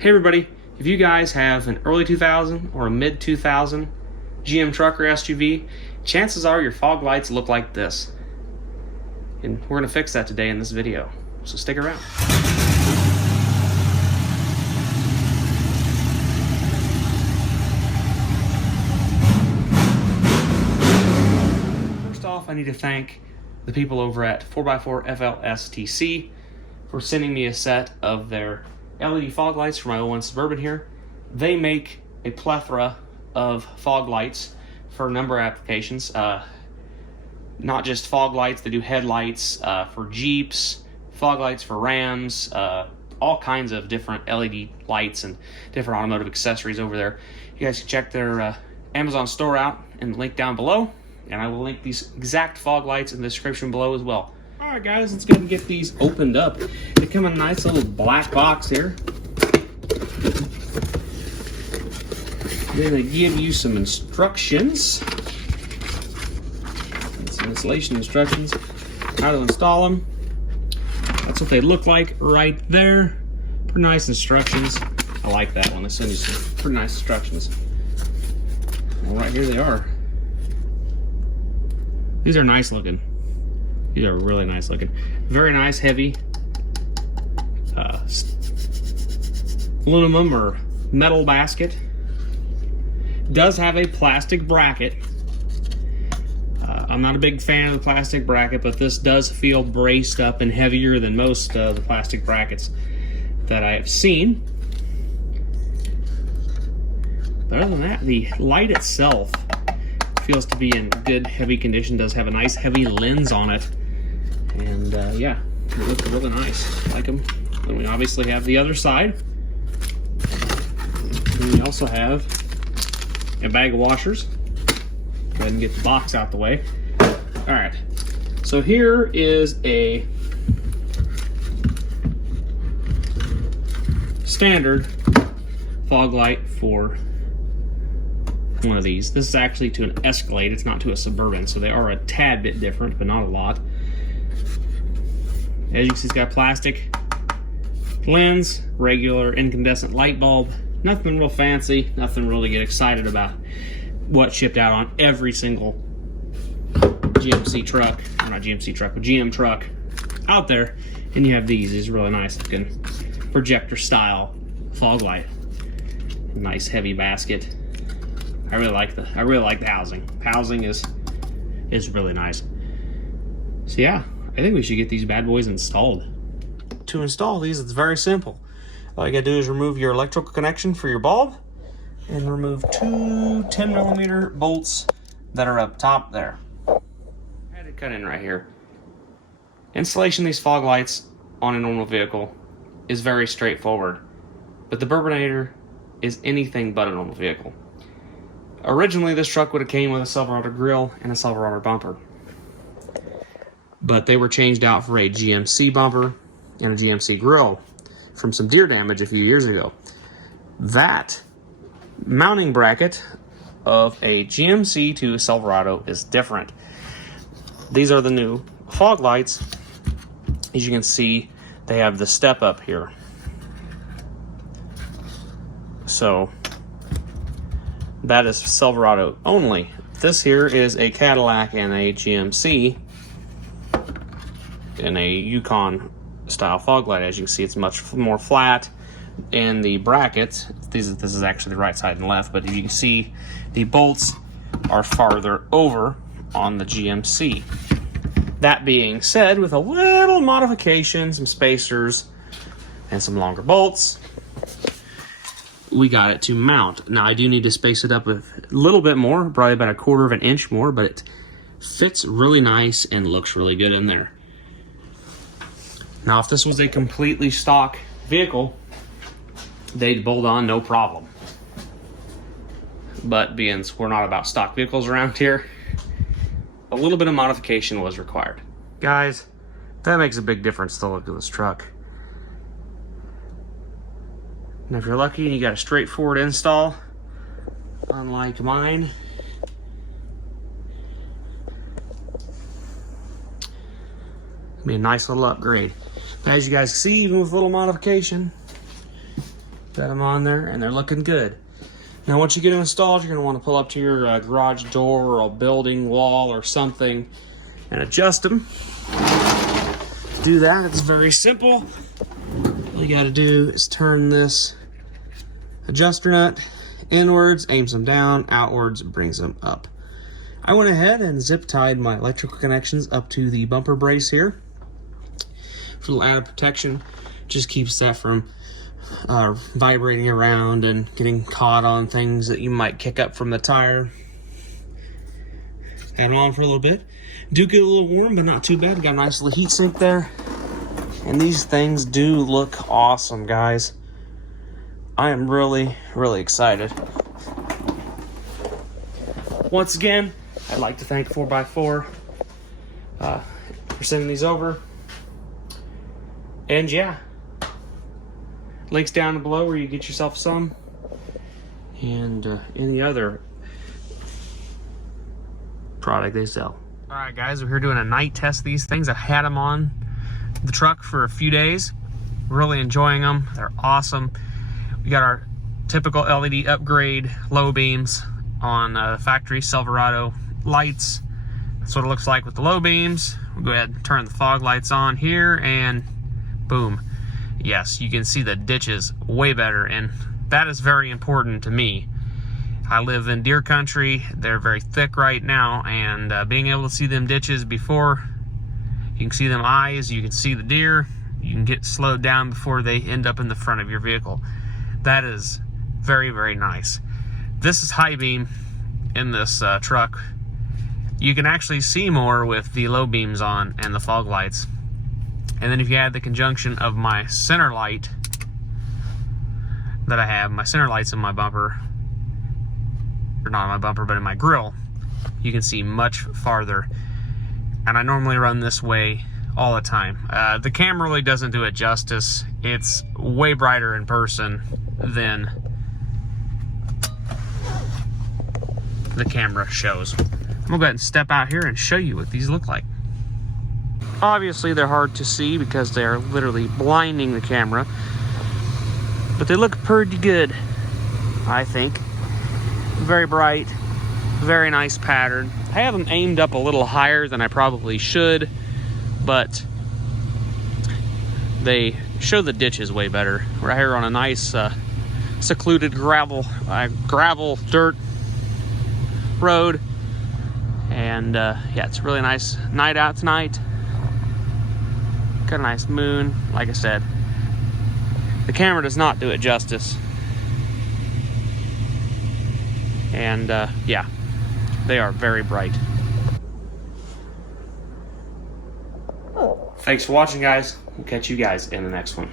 Hey everybody, if you guys have an early 2000 or a mid 2000 GM truck or SUV, chances are your fog lights look like this. And we're going to fix that today in this video, so stick around. First off, I need to thank the people over at 4x4FLSTC for sending me a set of their LED fog lights for my 01 Suburban here. They make a plethora of fog lights for a number of applications. Not just fog lights, they do headlights for Jeeps, fog lights for Rams, all kinds of different LED lights and different automotive accessories over there. You guys can check their Amazon store out and the link down below, and I will link these exact fog lights in the description below as well. Alright guys, let's go ahead and get these opened up. They come in a nice little black box here. Then they give you some instructions. Some installation instructions. How to install them. That's what they look like right there. Pretty nice instructions. I like that one. They send you some pretty nice instructions. Well, right here they are. These are nice looking. These are really nice looking. Very nice, heavy aluminum or metal basket. Does have a plastic bracket. I'm not a big fan of the plastic bracket, but this does feel braced up and heavier than most of the plastic brackets that I have seen. But other than that, the light itself feels to be in good, heavy condition. Does have a nice, heavy lens on it. And yeah, they look really nice. I like them. Then we obviously have the other side. And we also have a bag of washers. Go ahead and get the box out the way. All right. So here is a standard fog light for one of these. This is actually to an Escalade. It's not to a Suburban, so they are a tad bit different, but not a lot. As you can see, it's got plastic lens, regular incandescent light bulb. Nothing real fancy, nothing really to get excited about. What shipped out on every single GMC truck, or not GMC truck, but GM truck out there. And you have these really nice looking projector style fog light. Nice heavy basket. I really like the housing. Housing is really nice. So yeah, I think we should get these bad boys installed. To install these, it's very simple. All you gotta do is remove your electrical connection for your bulb and remove two 10mm bolts that are up top there. I had to cut in right here. Installation of these fog lights on a normal vehicle is very straightforward, but the Bourbon-ator is anything but a normal vehicle. Originally, this truck would have came with a Silverado grille and a Silverado bumper, but they were changed out for a GMC bumper and a GMC grille from some deer damage a few years ago. That mounting bracket of a GMC to a Silverado is different. These are the new fog lights. As you can see, they have the step up here. So that is Silverado only. This here is a Cadillac and a GMC and a Yukon style fog light. As you can see, it's much more flat, and the brackets, this is actually the right side and left, but you can see the bolts are farther over on the GMC. That being said, with a little modification, some spacers and some longer bolts, we got it to mount. Now I do need to space it up with a little bit more, probably about 1/4 of an inch more, but it fits really nice and looks really good in there. Now, if this was a completely stock vehicle, they'd bolt on no problem. But being we're not about stock vehicles around here, a little bit of modification was required. Guys, that makes a big difference to the look of this truck. And if you're lucky and you got a straightforward install, unlike mine, it'll be a nice little upgrade. As you guys can see, even with a little modification, Got them on there, and they're looking good. Now, once you get them installed, you're going to want to pull up to your garage door or a building wall or something and adjust them. To do that, it's very simple. All you got to do is turn this adjuster nut inwards, aims them down, outwards, brings them up. I went ahead and zip tied my electrical connections up to the bumper brace here. For a little added protection, just keeps that from vibrating around and getting caught on things that you might kick up from the tire. Got them on for a little bit. Do get a little warm, but not too bad. Got a nice little heat sink there. And these things do look awesome, guys. I am really, really excited. Once again, I'd like to thank 4x4 for sending these over. And yeah, links down below where you get yourself some, and any other product they sell. All right, guys, we're here doing a night test of these things. I've had them on the truck for a few days. Really enjoying them. They're awesome. We got our typical LED upgrade low beams on the factory Silverado lights. That's what it looks like with the low beams. We'll go ahead and turn the fog lights on here, and boom. Yes, you can see the ditches way better, and that is very important to me. I live in deer country. They're very thick right now, and being able to see them ditches before you can see them eyes, you can see the deer, you can get slowed down before they end up in the front of your vehicle. That is very, very nice. This is high beam in this truck. You can actually see more with the low beams on and the fog lights. And then if you add the conjunction of my center light that I have, my center lights in my bumper, or not in my bumper, but in my grill, you can see much farther. And I normally run this way all the time. The camera really doesn't do it justice. It's way brighter in person than the camera shows. I'm gonna go ahead and step out here and show you what these look like. Obviously they're hard to see because they're literally blinding the camera, but they look pretty good, I think. Very bright, very nice pattern. I have them aimed up a little higher than I probably should, but they show the ditches way better. We're here on a nice secluded gravel dirt road, and yeah, it's a really nice night out tonight. Got a nice moon. Like I said, the camera does not do it justice. And yeah, they are very bright. Thanks for watching, guys. We'll catch you guys in the next one.